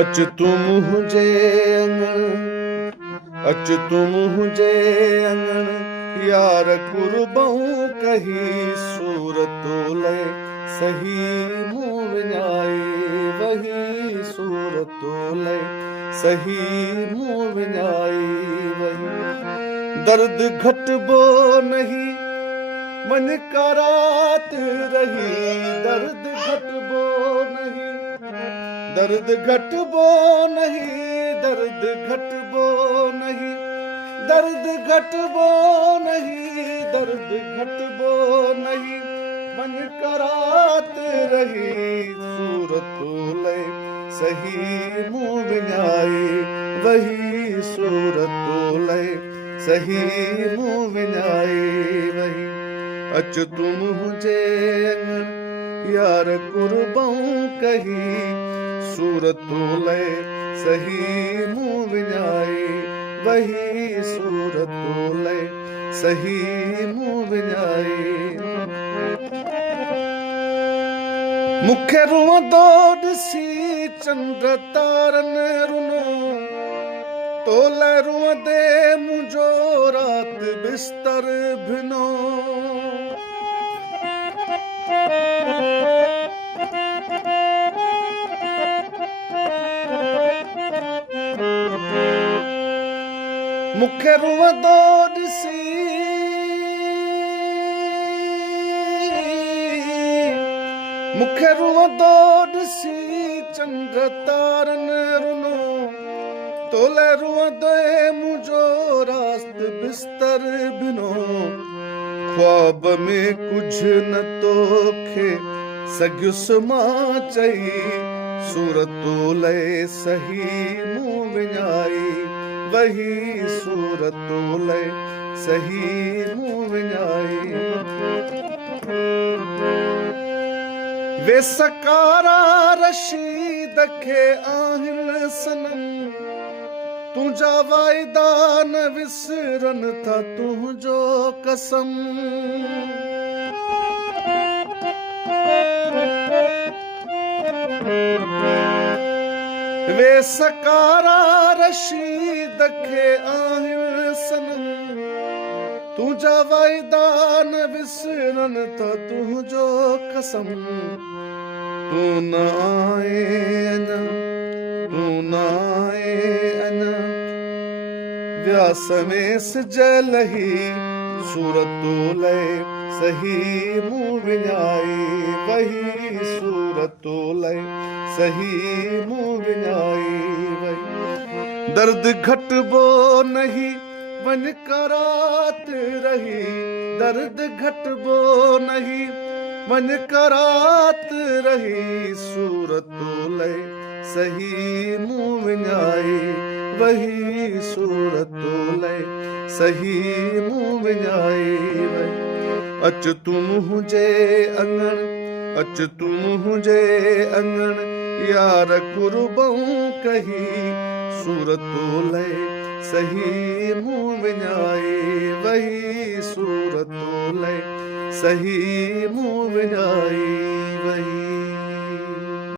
अच तूं मुंहिंजे अंगण, अच तूं मुंहिंजे अंगण, यार कुर्बऊं कही सूरत लय सही मूं विञाए वही सूरत लय सही मूं विञाए वही। दर्द घटबो नहीं मन का रात रही, दर्द घटबो नहीं, दर्द घटबो नहीं, दर्द घटबो नहीं, दर्द घटबो नहीं, दर्द घटबो नहीं, मन का रात रही सूरत लय सही मूं विञाए वही सूरत लय सही मूं विञाए वही। अच तूं मुंहिंजे अंगण यार कुर्बऊं कही सूरत लय सही मूं विञाए वही सूरत लय सही मूं विञाए। मूंखे रुअंदो ॾिसी चंड तारनि रुनो, तोले रुअंदे मुंहिंजो रात बिस्तर भिनो। मूंखे रुअंदो ॾिसी, मूंखे रुअंदो ॾिसी चंड तारनि रुनो, तोले रुअंदे मुंहिंजो रात बिस्तर भिनो। ख्वाब में कुझु न तोखे सॻियुसि मां चई सूरत लय सही मूं विञाई वही सूरत लय सही मूं विञाई। वे सकारा रशीद खे आहिनि सनम, तुंहिंजा वाइदा न विसरनि था तुंहिंजो कसम। वे सकारा रशीद खे आहिनि सनम, तुंहिंजा वाइदा न विसरनि था तुंहिंजो कसम। तूं न आए अञा, तूं न आए अञा, व्यास में सिज लही सूरत लय सही मूं विञाए वही सूरत लय सही मूं विञाए वही। दर्द घटबो नहीं वन का रात रही, दर्द घटबो नहीं वन का रात रही सूरत लय सही मूं विञाए वही सूरत लय सही मूं विञाए वही। अच तूं मुंहिंजे अंगण, अच तूं मुंहिंजे अंगण, यार कुर्बऊं कही सूरत लय सही मूं विञाए वही सूरत लय सही मूं विञाए।